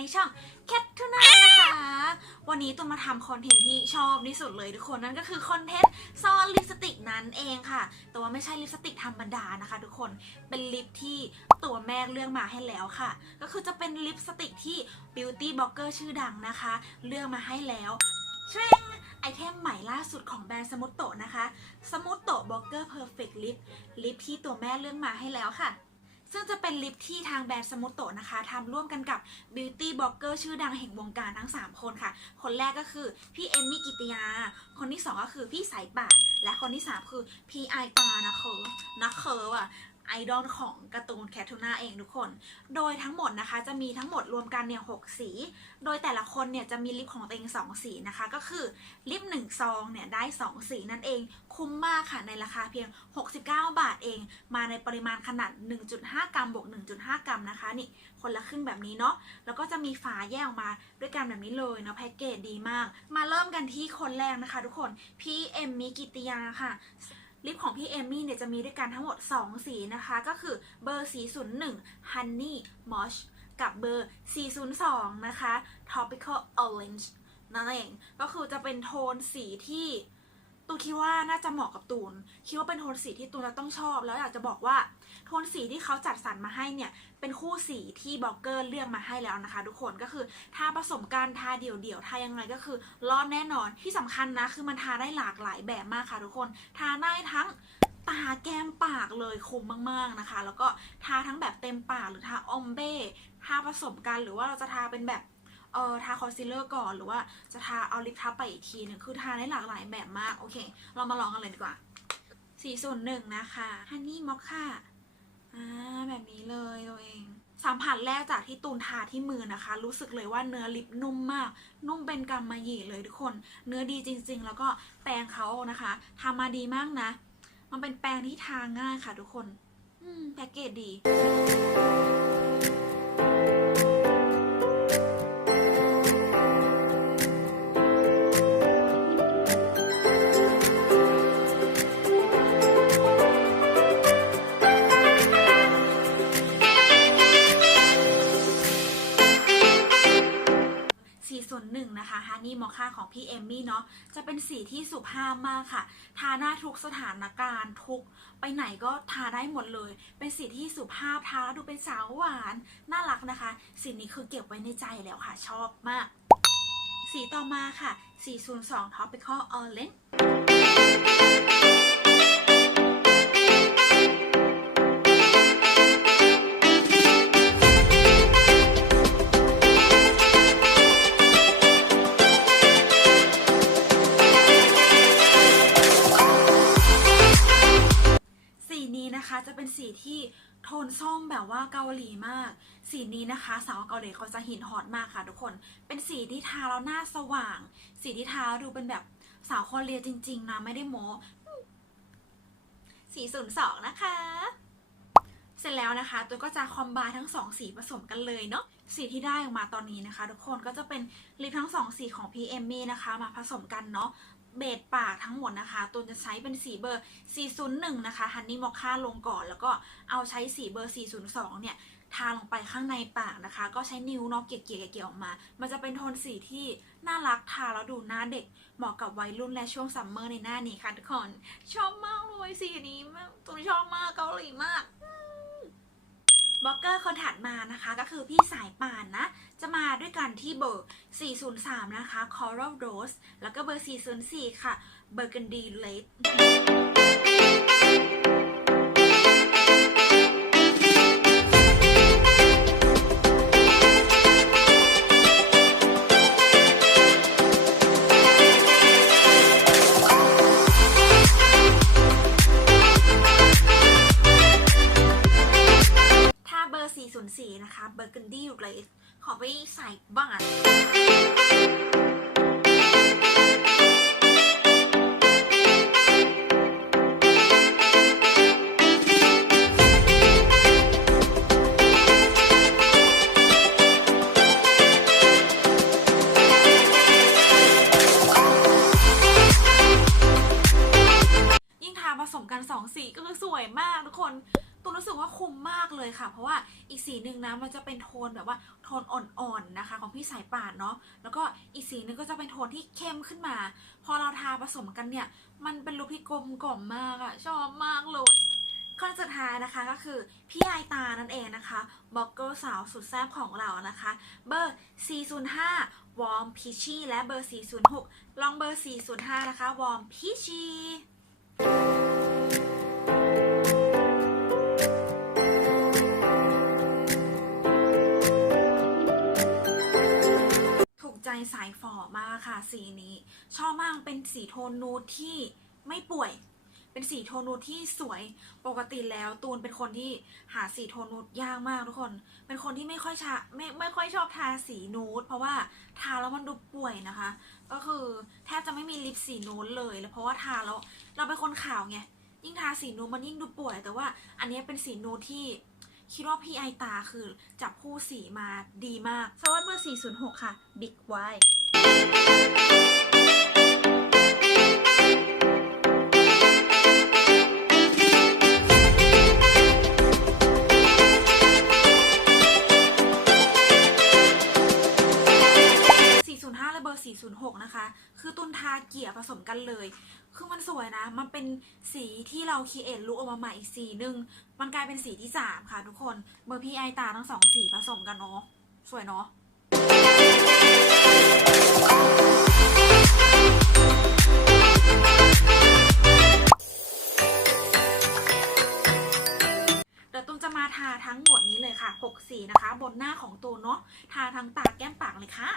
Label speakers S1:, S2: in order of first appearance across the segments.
S1: ในช่องแคททูน่านะคะ วันนี้ตูนมาทำคอนเทนต์ที่ชอบที่สุดเลยทุกคนนั่นก็คือคอนเทนต์ซ่อนลิปสติกนั่นเองค่ะ แต่ว่าไม่ใช่ลิปสติกธรรมดานะคะ ทุกคนเป็นลิปที่ตัวแม่เลือกมาให้แล้วค่ะ ก็คือจะเป็นลิปสติกที่ Beauty b l o g g e r ชื่อดังนะคะ เลือกมาให้แล้วเชงไอเทมใหม่ล่าสุดของแบรนด์สมุตโตนะคะสมุตโตบล็อกเกอร์เพอร์เฟกต์ลิปลิปที่ตัวแม่เลือกมาให้แล้วค่ะ ซึ่งจะเป็นลิปที่ทางแบรนด์สมุตโตะนะคะทำร่วมกันกับบิวตี้บล็อกเกอร์ชื่อดังแห่งวงการทั้ง 3 คนค่ะ คนแรกก็คือพี่เอมมี่กิติยา คนที่ 2 ก็คือพี่สายป่าน และคนที่ 3 คือพี่ไอปานะเคอนะเคออะ ไอดอลของการ์ตูนแคทูน่าเองทุกคน โดยทั้งหมดนะคะจะมีทั้งหมดรวมกันเนี่ยหกสี โดยแต่ละคนเนี่ยจะมีลิปของตัวเองสองสีนะคะ ก็คือลิป1ซองเนี่ยได้ 2 สีนั่นเอง คุ้มมากค่ะในราคาเพียง 69 บาทเอง มาในปริมาณขนาด 1.5 กรัมบวก 1.5 กรัมนะคะนี่คนละครึ่งแบบนี้เนาะ แล้วก็จะมีฝาแยกออกมาด้วยกันแบบนี้เลยเนาะแพ็กเกจดีมาก มาเริ่มกันที่คนแรกนะคะ ทุกคนพี่เอ็มมีกิติยาค่ะ ลิปของพี่เอมมี่เนี่ยจะมีด้วยกันทั้งหมด 2 สีนะคะ ก็คือเบอร์ 401 Honey Mosh กับเบอร์ 402 นะคะ Tropical Orange นั่นเอง ก็คือจะเป็นโทนสีที่ ตูคิดว่าน่าจะเหมาะกับตูน คิดว่าเป็นโทนสีที่ตูนจะต้องชอบ แล้วอยากจะบอกว่าโทนสีที่เขาจัดสรรมาให้เนี่ย เป็นคู่สีที่บล็อกเกอร์เลือกมาให้แล้วนะคะ ทุกคนก็คือทาผสมกันทาเดี่ยวๆทายังไงก็คือรอดแน่นอนที่สำคัญนะ คือมันทาได้หลากหลายแบบมากค่ะ ทุกคนทาได้ทั้งตาแก้มปากเลยคุ้มมากๆนะคะ แล้วก็ทาทั้งแบบเต็มปากหรือทาออมเบ้ทาผสมกันหรือว่าเราจะทาเป็นแบบ เอ่อทาคอนซีลเลอร์ก่อนหรือว่าจะทาเอาลิปทับไปอีกทีนึ่งคือทาได้หลากหลายแบบมาก โอเค เรามาลองกันเลยดีกว่า 401 นะคะฮันนี่มอคค่าอ่าแบบนี้เลยตัวเองสัมผัสแรกจากที่ตูนทาที่มือนะคะ รู้สึกเลยว่าเนื้อลิปนุ่มมาก นุ่มเป็นกำมะหยี่เลยทุกคน เนื้อดีจริง ๆ แล้วก็แปรงเขานะคะทำมาดีมากนะ มันเป็นแปรงที่ทาง่ายค่ะทุกคน อืมแพ็กเกจดี สุภาพมากค่ะ ทาได้ทุกสถานการณ์ทุกไปไหนก็ทาได้หมดเลย เป็นสีที่สุภาพทาดูเป็นสาวหวานน่ารักนะคะ สีนี้คือเก็บไว้ในใจแล้วค่ะชอบมาก สีต่อมาค่ะ 402 Topical Orange สีนี้นะคะ สาวเกาหลีเขาจะหินฮอตมากค่ะทุกคน เป็นสีที่ทาแล้วหน้าสว่าง สีที่ทาแล้วดูเป็นแบบสาวคอเรียจริง ๆนะไม่ได้โม้สีศูนย์สองนะคะ เสร็จแล้วนะคะ ตัวก็จะคอมบายทั้งสองสีผสมกันเลยเนาะ สีที่ได้ออกมาตอนนี้นะคะ ทุกคนก็จะเป็นลิปทั้งสองสีของ PM นะคะ มาผสมกันเนาะเบดปากทั้งหมดนะคะตัวจะใช้เป็นสีเบอร์ 401 นะคะ ฮันนี่มอคค่าลงก่อน แล้วก็เอาใช้สีเบอร์ 402 เนี่ย ทาลงไปข้างในปากนะคะ ก็ใช้นิ้วเนาะเกี่ยๆเกี่ยออกมา มันจะเป็นโทนสีที่น่ารักทาแล้วดูหน้าเด็ก เหมาะกับวัยรุ่นและช่วงซัมเมอร์ในหน้านี้ค่ะทุกคน ชอบมากเลยสีนี้มากตัวชอบมากเกาหลีมากบล็อกเกอร์คนถัดมานะคะก็คือพี่สายป่านนะ จะมาด้วยกันที่เบอร์ 403 นะคะ Coral Rose แล้วก็เบอร์ 404 ค่ะ Burgundy Red กินดีอยู่เลยขอไปใส่บ้านยิ่ง รู้สึกว่าะว่าอีกสีหนึ่งนะมันจะเป็นโทนแบบว่าโทนอ่อนๆนะคะ ของพี่สายป่านเนาะแล้วก็อีกสีหนึ่งก็จะเป็นโทนที่เข้มขึ้นมา พอเราทาผสมกันเนี่ย มันเป็นลุคที่กลมกล่อมมากอะชอบมากเลยคนสุดท้ายนะคะก็คือพี่ไอตานั่นเองนะคะบล็อกเกอร์สาวสุดแซ่บของเรานะคะ เบอร์ 405 วอร์มพิชี่ และเบอร์ 406 ลองเบอร์ 405 นะคะ วอร์มพิช ใจสายฝอมากค่ะสีนี้ ชอบมากเป็นสีโทนนูดที่ไม่ป่วย เป็นสีโทนนูดที่สวยปกติแล้วตูนเป็นคนที่หาสีโทนนูดยากมากทุกคน เป็นคนที่ไม่ค่อยชาไม่ไม่ค่อยชอบทาสีนูดเพราะว่าทาแล้วมันดูป่วยนะคะ ก็คือแทบจะไม่มีลิปสีนูดเลยแล้วเพราะว่าทาแล้วเราเป็นคนขาวไงยิ่งทาสีนูดมันยิ่งดูป่วย แต่ว่าอันนี้เป็นสีนูดที่ คิดว่าพี่ไอตาคือจับคู่สีมาดีมากสวัสดเบอร์406 ค่ะ Big Y ที่เราคีเอทลุกออกมาใหม่อีกสีหนึ่งมันกลายเป็นสีที่3ค่ะทุกคนเบอร์พี่ไอตาทั้งสองสีผสมกันเนาะสวยเนาะเดี๋ยวตูนจะมาทาทั้งหมดนี้เลยค่ะ6สีนะคะ บนหน้าของตูนเนาะทาทั้งตาแก้มปากเลยค่ะ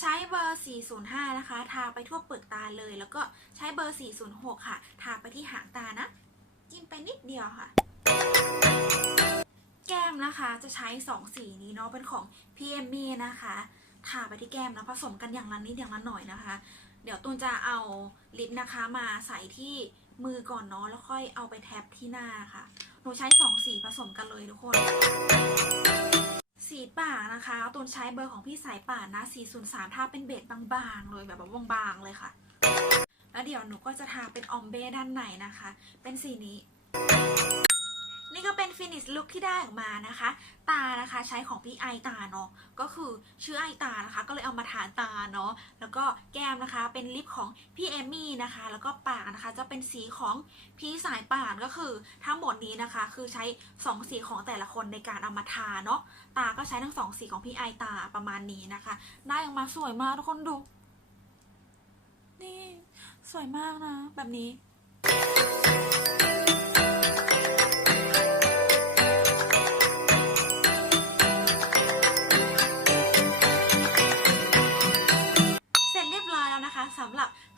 S1: ใช้เบอร์ 405 นะคะ ทาไปทั่วเปลือกตาเลย แล้วก็ใช้เบอร์ 406 ค่ะ ทาไปที่หางตานะ จิ้มไปนิดเดียวค่ะ แก้มนะคะจะใช้ 2 สีนี้เนาะ เป็นของ PM นะคะ ทาไปที่แก้มนะ ผสมกันอย่างละนิดอย่างละหน่อยนะคะ เดี๋ยวตูนจะเอาลิปนะคะมาใส่ที่มือก่อนเนาะ แล้วค่อยเอาไปแท็บที่หน้าค่ะ หนูใช้ 2 สีผสมกันเลยทุกคน นะคะตูนใช้เบอร์ของพี่สายป่านนะ 403ทาเป็นเบสบางๆ เลยแบบว่าบางๆเลยค่ะ แล้วเดี๋ยวหนูก็จะทาเป็นออมเบ้ด้านในนะคะ เป็นสีนี้ นี่ก็เป็นฟินิชลุคที่ได้ออกมานะคะ ตานะคะใช้ของพี่ไอตาเนาะก็คือชื่อไอตานะคะ ก็เลยเอามาทาตาเนาะแล้วก็แก้มนะคะเป็นลิปของพี่เอมี่นะคะ แล้วก็ปากนะคะจะเป็นสีของพี่สายป่านก็คือทั้งหมดนี้นะคะ คือใช้สองสีของแต่ละคนในการเอามาทาเนาะตาก็ใช้ทั้งสองสีของพี่ไอตาประมาณนี้นะคะ ได้ออกมาสวยมากทุกคนดู นี่สวยมากนะ แบบนี้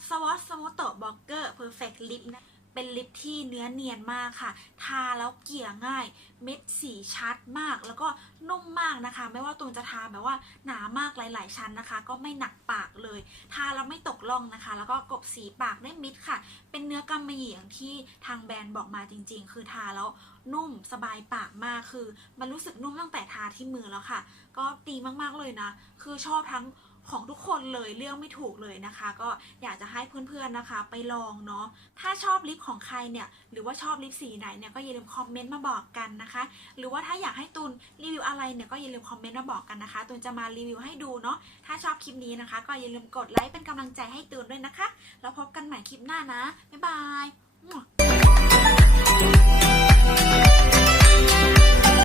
S1: หรับ Swatch Smoto Blogger Perfect Lip นะเป็นลิปที่เนื้อเนียนมากค่ะ ทาแล้วเกลี่ยง่าย เม็ดสีชัดมาก แล้วก็นุ่มมากนะคะ ไม่ว่าตูนจะทาแบบว่าหนามากหลาย ๆ ชั้นนะคะ ก็ไม่หนักปากเลย ทาแล้วไม่ตกล่องนะคะ แล้วก็กบสีปากได้มิดค่ะ เป็นเนื้อกำมะหยี่อย่างที่ทางแบรนด์บอกมาจริง ๆ คือทาแล้วนุ่มสบายปากมาก คือ มันรู้สึกนุ่มตั้งแต่ทาที่มือแล้วค่ะ ก็ดีมาก ๆ เลยนะ คือชอบทั้ง ของทุกคนเลยเรื่องไม่ถูกเลยนะคะ ก็อยากจะให้เพื่อนๆนะคะ ไปลองเนาะถ้าชอบลิปของใครเนี่ยหรือว่าชอบลิปสีไหนเนี่ยก็อย่าลืมคอมเมนต์มาบอกกันนะคะ หรือว่าถ้าอยากให้ตูนรีวิวอะไรเนี่ยก็อย่าลืมคอมเมนต์มาบอกกันนะคะตูนจะมารีวิวให้ดูเนาะถ้าชอบคลิปนี้นะคะ ก็อย่าลืมกดไลค์เป็นกำลังใจให้ตูนด้วยนะคะ แล้วพบกันใหม่คลิปหน้านะบ๊ายบาย